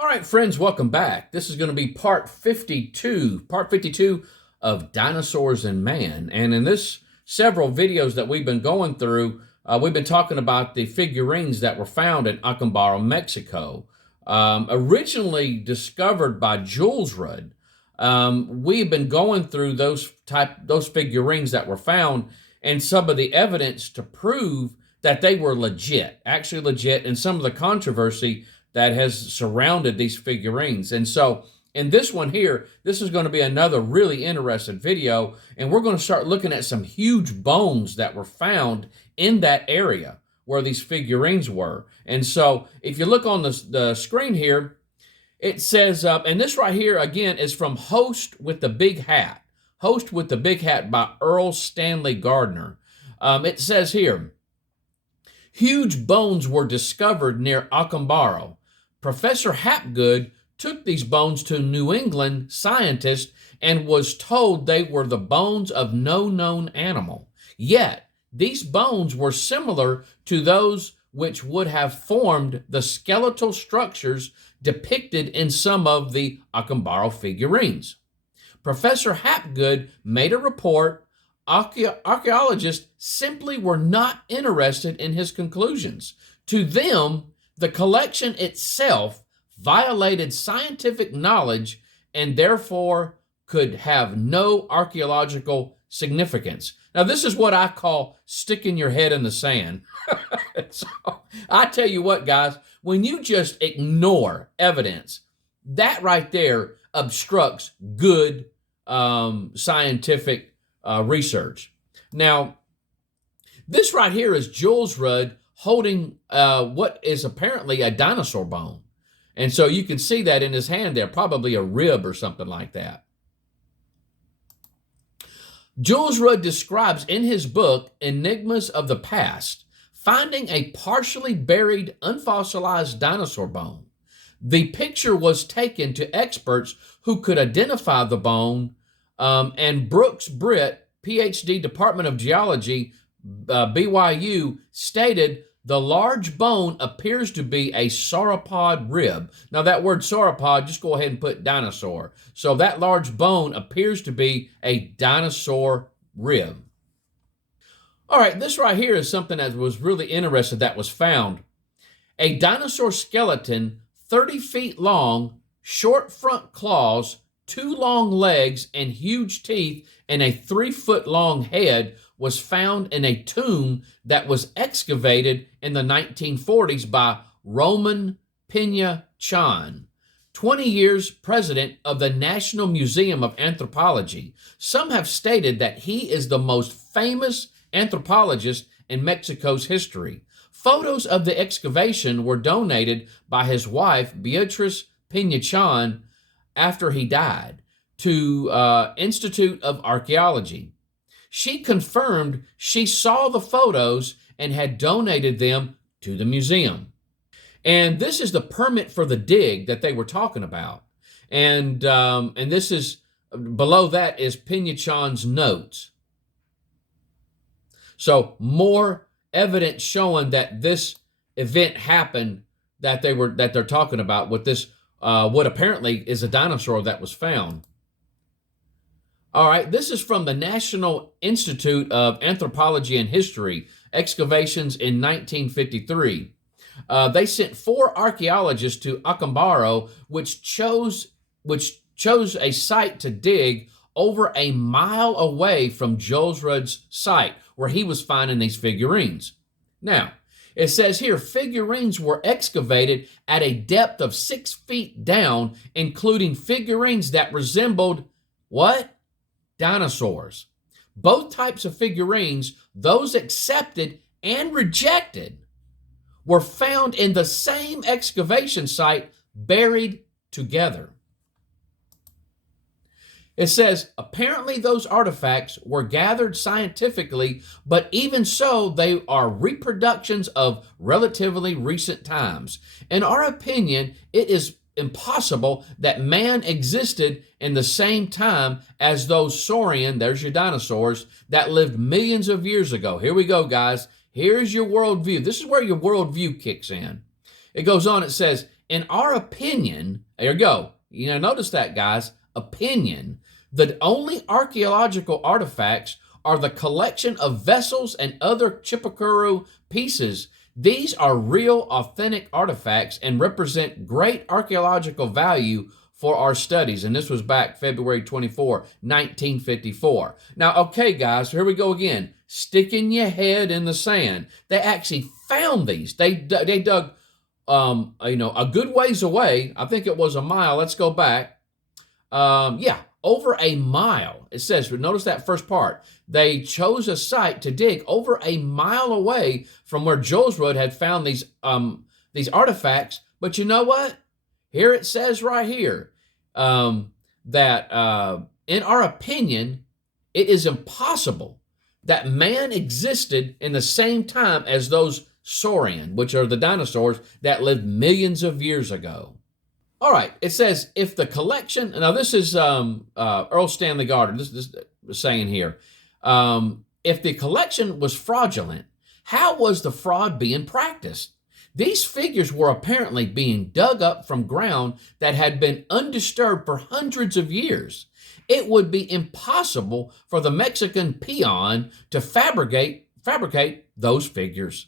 All right, friends, welcome back. This is going to be part 52 of Dinosaurs and Man. And in this several videos that we've been going through, we've been talking about the figurines that were found in Acambaro, Mexico. Originally discovered by Jules Rudd. We've been going through those figurines that were found and some of the evidence to prove that they were legit, actually legit, and some of the controversy that has surrounded these figurines. And so in this one here, this is going to be another really interesting video, and we're going to start looking at some huge bones that were found in that area where these figurines were. And so if you look on the screen here, it says, and this right here again is from Host with the Big Hat. Host with the Big Hat by Earl Stanley Gardner. It says here, huge bones were discovered near Acambaro. Professor Hapgood took these bones to New England scientists and was told they were the bones of no known animal. Yet, these bones were similar to those which would have formed the skeletal structures depicted in some of the Acambaro figurines. Professor Hapgood made a report. Archaeologists simply were not interested in his conclusions. To them, the collection itself violated scientific knowledge and therefore could have no archaeological significance. Now, this is what I call sticking your head in the sand. So, I tell you what, guys, when you just ignore evidence, that right there obstructs good scientific research. Now, this right here is Jules Rudd holding what is apparently a dinosaur bone. And so you can see that in his hand there, probably a rib or something like that. Jules Rudd describes in his book, Enigmas of the Past, finding a partially buried, unfossilized dinosaur bone. The picture was taken to experts who could identify the bone, and Brooks Britt, PhD, Department of Geology, BYU, stated the large bone appears to be a sauropod rib. Now that word sauropod, just go ahead and put dinosaur. So that large bone appears to be a dinosaur rib. All right, this right here is something that was really interesting that was found. A dinosaur skeleton, 30 feet long, short front claws, 2 long legs, and huge teeth, and a 3-foot-long head was found in a tomb that was excavated in the 1940s by Roman Pena-Chan, 20 years president of the National Museum of Anthropology. Some have stated that he is the most famous anthropologist in Mexico's history. Photos of the excavation were donated by his wife, Beatriz Pena-Chan, after he died, to Institute of Archaeology. She confirmed she saw the photos and had donated them to the museum. And this is the permit for the dig that they were talking about. And this is, below that is Pena-Chan's notes. So more evidence showing that this event happened that they're talking about with this, what apparently is a dinosaur that was found. All right, this is from the National Institute of Anthropology and History, excavations in 1953. They sent 4 archaeologists to Acambaro, which chose a site to dig over a mile away from Jules Rudd's site, where he was finding these figurines. Now, it says here, figurines were excavated at a depth of 6 feet down, including figurines that resembled what? Dinosaurs. Both types of figurines, those accepted and rejected, were found in the same excavation site, buried together. It says, apparently those artifacts were gathered scientifically, but even so, they are reproductions of relatively recent times. In our opinion, it is impossible that man existed in the same time as those saurian, there's your dinosaurs, that lived millions of years ago. Here we go, guys. Here's your worldview. This is where your worldview kicks in. It goes on, it says, in our opinion, there you go. Notice that, guys. Opinion. The only archaeological artifacts are the collection of vessels and other Chipukuru pieces. These are real, authentic artifacts and represent great archaeological value for our studies. And this was back February 24, 1954. Now, okay, guys, here we go again. Sticking your head in the sand. They actually found these. They dug, a good ways away. I think it was a mile. Let's go back. Over a mile. It says, notice that first part. They chose a site to dig over a mile away from where Jules Road had found these artifacts. But you know what? Here it says right here that in our opinion, it is impossible that man existed in the same time as those Saurian, which are the dinosaurs that lived millions of years ago. All right, it says if the collection, now this is Earl Stanley Gardner, this is saying here, if the collection was fraudulent, how was the fraud being practiced? These figures were apparently being dug up from ground that had been undisturbed for hundreds of years. It would be impossible for the Mexican peon to fabricate those figures.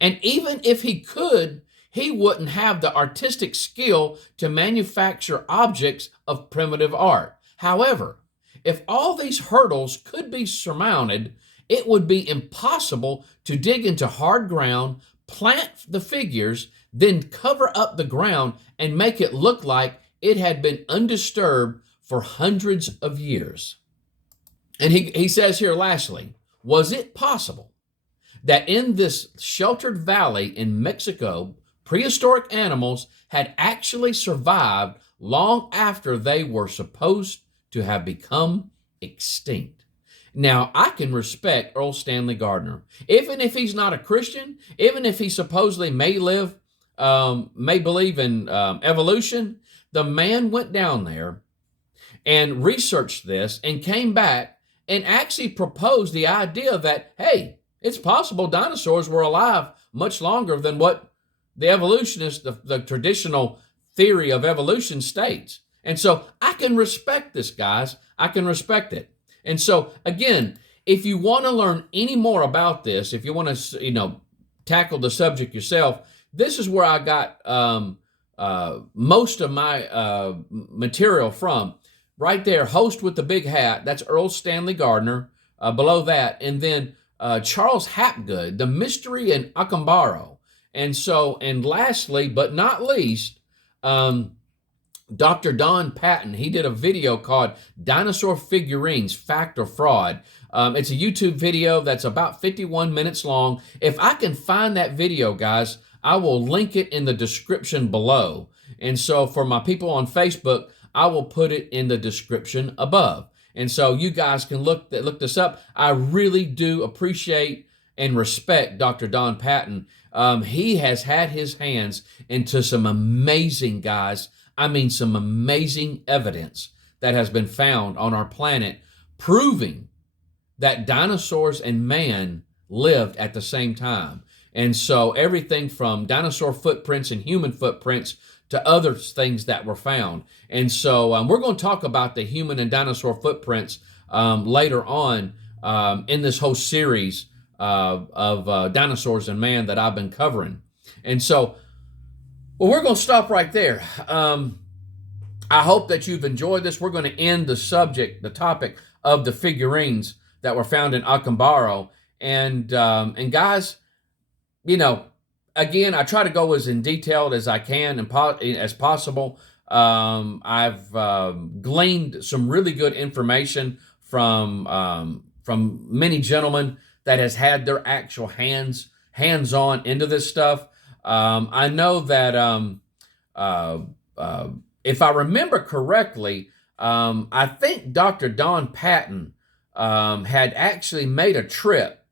And even if he could, he wouldn't have the artistic skill to manufacture objects of primitive art. However, if all these hurdles could be surmounted, it would be impossible to dig into hard ground, plant the figures, then cover up the ground and make it look like it had been undisturbed for hundreds of years. And he says here lastly, was it possible that in this sheltered valley in Mexico, prehistoric animals had actually survived long after they were supposed to have become extinct? Now, I can respect Earl Stanley Gardner. Even if he's not a Christian, even if he supposedly may believe in evolution, the man went down there and researched this and came back and actually proposed the idea that, hey, it's possible dinosaurs were alive much longer than what the evolutionists, the traditional theory of evolution states. And so I can respect this, guys. I can respect it. And so, again, if you want to learn any more about this, if you want to, tackle the subject yourself, this is where I got most of my material from. Right there, host with the big hat, that's Earl Stanley Gardner. Below that, and then Charles Hapgood, The Mystery in Acambaro. And lastly, but not least, Dr. Don Patton, he did a video called Dinosaur Figurines, Fact or Fraud. It's a YouTube video that's about 51 minutes long. If I can find that video, guys, I will link it in the description below. And so for my people on Facebook, I will put it in the description above. And so you guys can look this up. I really do appreciate and respect Dr. Don Patton. He has had his hands into some amazing, guys, some amazing evidence that has been found on our planet proving that dinosaurs and man lived at the same time. And so everything from dinosaur footprints and human footprints to other things that were found. And so we're going to talk about the human and dinosaur footprints later on in this whole series of Dinosaurs and Man that I've been covering. And so, well, we're going to stop right there. I hope that you've enjoyed this. We're going to end the topic of the figurines that were found in Acambaro. And guys, again, I try to go as in detailed as I can and as possible. I've gleaned some really good information from many gentlemen that has had their actual hands-on into this stuff. I know that if I remember correctly, I think Dr. Don Patton had actually made a trip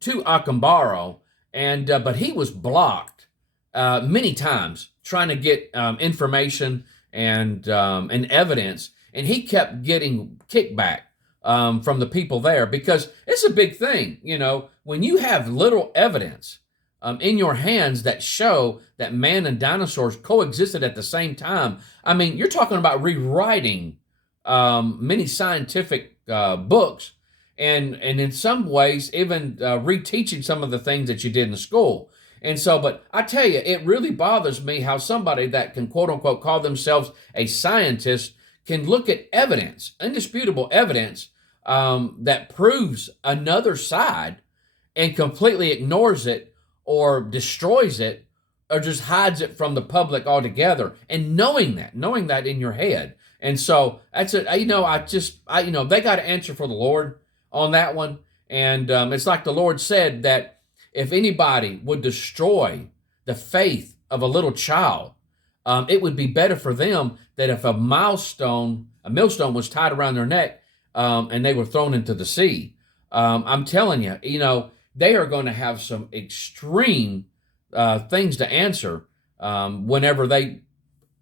to Acambaro, but he was blocked many times trying to get information and evidence, and he kept getting kickback from the people there because it's a big thing, when you have little evidence in your hands that show that man and dinosaurs coexisted at the same time. I mean, you're talking about rewriting many scientific books, and in some ways even reteaching some of the things that you did in school. And so, but I tell you, it really bothers me how somebody that can quote unquote call themselves a scientist can look at evidence, indisputable evidence, that proves another side and completely ignores it or destroys it or just hides it from the public altogether. And knowing that in your head. And so that's it. They got to answer for the Lord on that one. And it's like the Lord said that if anybody would destroy the faith of a little child, it would be better for them that if a millstone was tied around their neck, and they were thrown into the sea. I'm telling you, they are going to have some extreme things to answer whenever they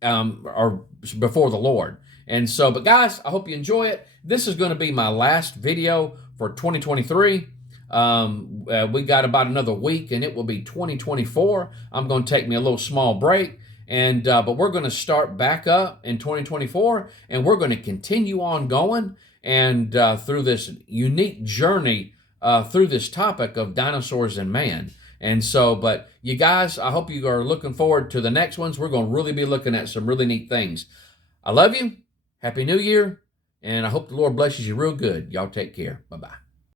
are before the Lord. And so, but guys, I hope you enjoy it. This is going to be my last video for 2023. We got about another week and it will be 2024. I'm going to take me a little small break. And but we're going to start back up in 2024, and we're going to continue on going and through this unique journey through this topic of dinosaurs and man. And so, but you guys, I hope you are looking forward to the next ones. We're going to really be looking at some really neat things. I love you. Happy New Year. And I hope the Lord blesses you real good. Y'all take care. Bye-bye.